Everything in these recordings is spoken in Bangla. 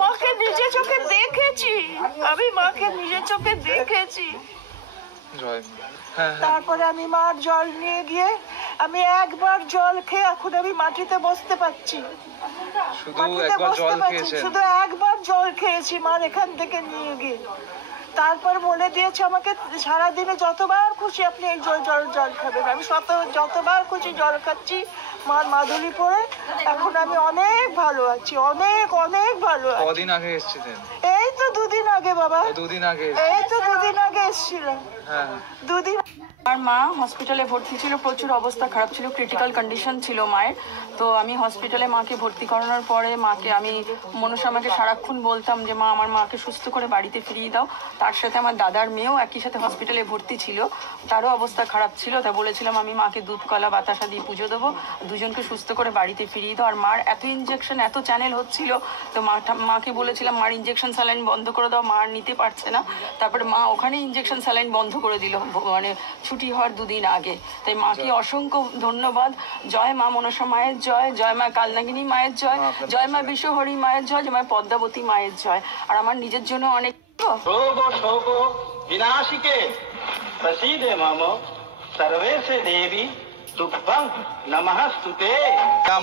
মাকে নিজে চোখে দেখেছি, আমি মাকে নিজে চোখে দেখেছি। তারপরে আমি মার জল নিয়ে গিয়ে আমি একবার জল খেয়ে এখন আমি মাটিতে বসতে পারছি, শুধু একবার জল খেয়েছি মার এখান থেকে নিয়ে গিয়ে। তারপর বলে দিয়েছে আমাকে সারাদিনে যতবার খুশি আপনি এই জল খাবেন। আমি যতবার খুশি জল খাচ্ছি মার মাদুলি পরে। এখন আমি অনেক ভালো আছি, অনেক অনেক ভালো আছি। কদিন আগে এসেছিলেন? এই তো দুদিন আগে বাবা, এই তো দুদিন আগে এসেছিলাম। দুদিন। আমার মা হসপিটালে ভর্তি ছিল, প্রচুর অবস্থা খারাপ ছিল, ক্রিটিক্যাল কন্ডিশন ছিল মায়ের। তো আমি হসপিটালে মাকে ভর্তি করানোর পরে মাকে আমি মনসামাকে সারাক্ষণ বলতাম যে মা আমার মাকে সুস্থ করে বাড়িতে ফিরিয়ে দাও। তার সাথে আমার দাদার মেয়েও একই সাথে হসপিটালে ভর্তি ছিল, তারও অবস্থা খারাপ ছিল। তা বলেছিলাম আমি মাকে দুধ কলা বাতাসা দিয়ে পুজো দেবো, দুজনকে সুস্থ করে বাড়িতে ফিরিয়ে দাও। আর মার এত ইঞ্জেকশন এত চ্যানেল হচ্ছিল, তো মাকে বলেছিলাম মার ইঞ্জেকশন স্যালাইন বন্ধ করে দাও, মা আর নিতে পারছে না। তারপরে মা ওখানে ইঞ্জেকশন স্যালাইন বন্ধ করে দিল, মানে ছুটি হওয়ার দুদিন আগে। তাই মাকে অসংখ্য ধন্যবাদ। জয় মা মনসা মায়ের জয়, জয় মা কালনাগিনী মায়ের জয়, জয় মা বিশ্বহরি মায়ের জয়, জয় মা পদ্মাবতী মায়ের জয়। আর আমার নিজের জন্য অনেক বিনাশিকে প্রসীদে মম সর্বেশে দেবী তুভ্যং নমস্তুতে।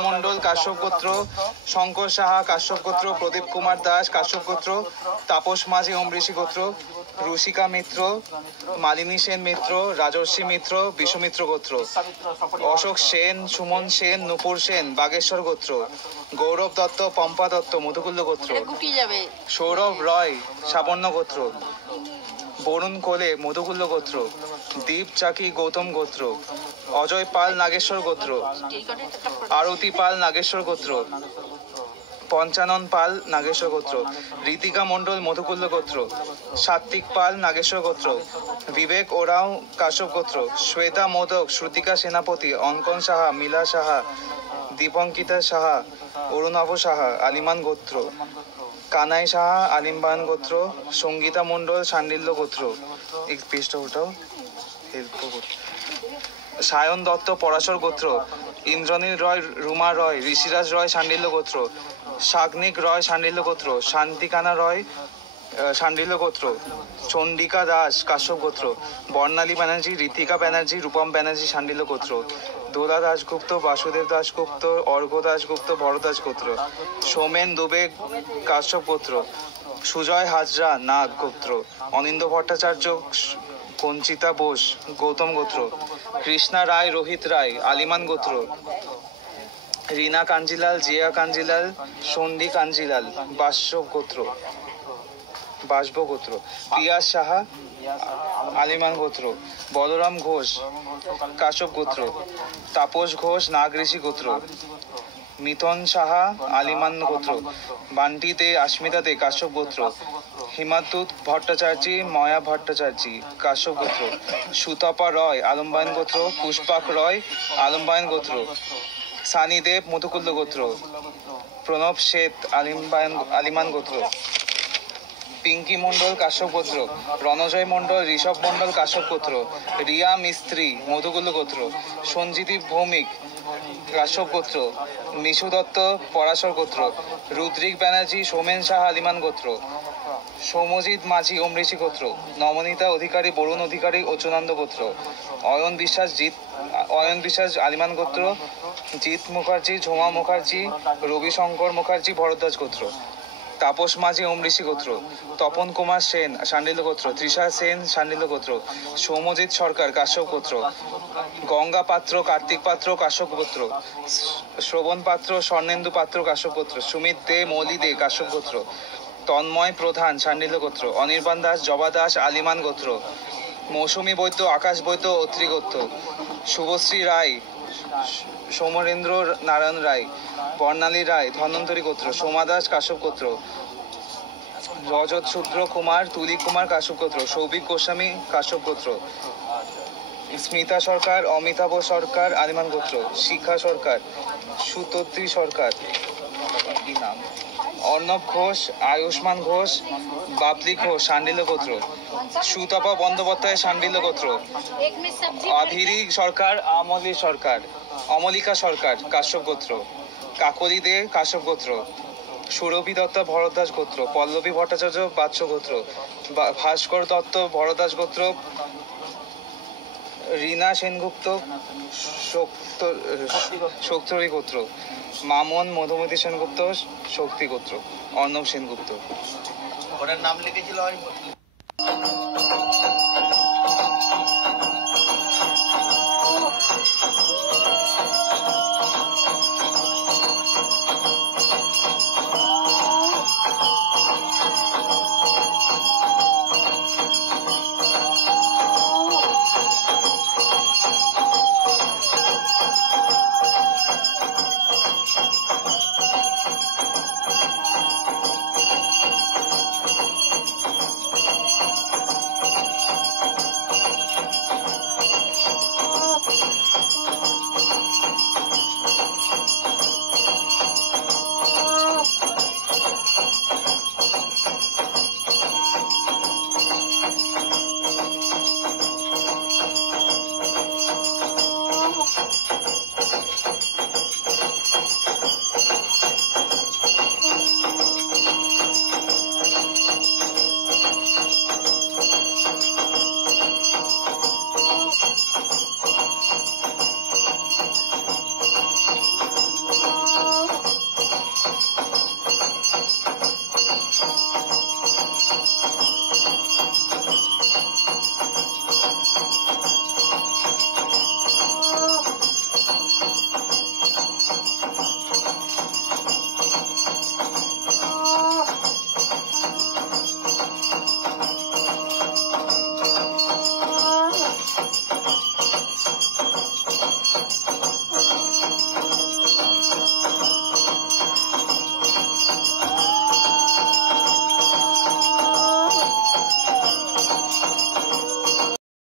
মন্ডল কাশ্যপ গোত্র, শঙ্কর সাহা কাশ্যপ গোত্র, প্রদীপ কুমার দাস কাশ্যপ গোত্র, তাপস মাঝি অমৃষি গোত্র, রুষিকা মিত্র, মালিনী সেন মিত্র, রাজর্ষি মিত্র, বিশ্বমিত্র গোত্র, অশোক সেন, সুমন সেন, নুপুর সেন বাগেশ্বর গোত্র, গৌরব দত্ত, পম্পা দত্ত মধুকুল্ল গোত্র, সৌরভ রয় সাবর্ণ গোত্র, বরুণ কোলে মধুকুল্ল গোত্র, দীপ চাকি গৌতম গোত্র, অজয় পাল নাগেশ্বর গোত্র, আরতি পাল নাগেশ্বর গোত্র, পঞ্চানন পাল নাগেশ্বর গোত্র, ঋতিকা মণ্ডল মধুকুল্ল গোত্র, সাত্বিক পাল নাগেশ্বর গোত্র, বিবেক ওরাও কাশ্যপ গোত্র, শ্বেতা মোদক, শ্রুতিকা সেনাপতি, অঙ্কন সাহা, মিলা সাহা, দীপঙ্কিতা সাহা, অরুণাভ সাহা আলিমান গোত্র, কানাই সাহা আলিমবান গোত্র, সঙ্গীতা মণ্ডল সান্ডিল্য গোত্র। এক পৃষ্ঠা ওটাও সায়ন দত্ত পরাশর গোত্র, ইন্দ্রনীল রয় রুমা রয়, ঋষিরাজ রয় শাণ্ডিল্য গোত্র, শাগ্নিক রয় শাণ্ডিল্য গোত্র, শান্তিকানা রয় শাণ্ডিল্য গোত্র, চণ্ডিকা দাস কাশ্যপ গোত্র, বর্ণালী ব্যানার্জি, ঋতিকা ব্যানার্জি, রূপম ব্যানার্জি শাণ্ডিল্য গোত্র, দোলা দাশগুপ্ত, বাসুদেব দাশগুপ্ত, অর্ঘ্য দাশগুপ্ত ভরত দাস গোত্র, সোমেন দুবে কাশ্যপ গোত্র, সুজয় হাজরা নাগ গোত্র, অনিন্দ ভট্টাচার্য কঞ্চিতা বোস গৌতম গোত্র, কৃষ্ণা রায় রোহিত রায় আলিমান গোত্র, রীনা কাঞ্জিলাল জিয়া কাঞ্জিলাল সন্ধি কাঞ্জিলাল বাসব গোত্র, পিয়াস সাহা আলিমান গোত্র, বলরাম ঘোষ কাশ্যপ গোত্র, তাপস ঘোষ নাগ ঋষি গোত্র, মিথন সাহা আলিমান গোত্র, বান্টি দে আস্মিতা দে কাশ্যপ গোত্র, হিমাদ্যুৎ ভট্টাচার্যী ময়া ভট্টাচার্যী কাশ্যপ গোত্র, সুতপা রয় আলম্বায়ন গোত্র, পুষ্পাক রয় আলম্বায়ন গোত্র, সানি দেব মধুকুল্ল গোত্র, প্রণব শেঠ আলিমান গোত্র, পিঙ্কি মণ্ডল কাশ্যপ গোত্র, রণজয় মণ্ডল ঋষভ মণ্ডল কাশ্যপ গোত্র, রিয়া মিস্ত্রি মধুকুল্ল গোত্র, সঞ্জিতি ভৌমিক কাশ্যপ গোত্র, মিশু দত্ত পরাশর গোত্র, রুদ্রিক ব্যানার্জি সোমেন শাহ আলিমান গোত্র, সৌমজিৎ মাঝি অমৃষি গোত্র, নমনীতা অধিকারী বরুণ অধিকারী অচ্যুতানন্দ গোত্র, অয়ন বিশ্বাস আলিমান গোত্র, জিৎ মুখার্জি ঝোমা মুখার্জি রবিশঙ্কর মুখার্জি ভরদ্বাজ গোত্র, তাপস মাঝি অমৃষি গোত্র, তপন কুমার সেন শাণ্ডিল্য গোত্র, তৃষা সেন শাণ্ডিল্য গোত্র, সৌমজিৎ সরকার কাশ্যপ গোত্র, গঙ্গা পাত্র কার্তিক পাত্র কাশ্যপ গোত্র, শ্রবণ পাত্র স্বর্ণেন্দু পাত্র কাশ্যপ গোত্র, সুমিত দে মৌলি দে কাশ্যপ গোত্র, তন্ময় প্রধান শাণ্ডিল্য গোত্র, অনির্বাণ দাস জবা দাস আলিমান গোত্র, মৌসুমী বৈদ্য আকাশ বৈদ্য অত্রি গোত্র, শুভশ্রী রায় সৌমরেন্দ্র নারায়ণ রায়, বর্ণালী রায় ধন্বন্তরী গোত্র, সোমা দাস কাশ্যপ গোত্র, রজত শূদ্র কুমার তুলি কুমার কাশ্যপ গোত্র, সৌভিক গোস্বামী কাশ্যপ গোত্র, স্মিতা সরকার অমিতাভ সরকার আলিমান গোত্র, শিখা সরকার সুতত্রী সরকার কি নাম, অর্ণব ঘোষ আয়ুষ্মান ঘোষ বাবলি ঘোষ শাণ্ডিল্য গোত্র, সুতপা বন্দ্যোপাধ্যায় শাণ্ডিল্য গোত্র, আভিরি সরকার অমলিকা সরকার কাশ্যপ গোত্র, কাকলি দে কাশ্যপ গোত্র, সুরভি দত্ত ভরদ্বাজ গোত্র, পল্লবী ভট্টাচার্য বাচ্চ গোত্র, ভাস্কর দত্ত ভরদ্বাজ গোত্র, রীনা সেনগুপ্ত শক্তরী গোত্র, মামন মধুমতি সেনগুপ্ত শক্তি গোত্র, অর্ণব সেনগুপ্ত। ওটার নাম লিখেছিল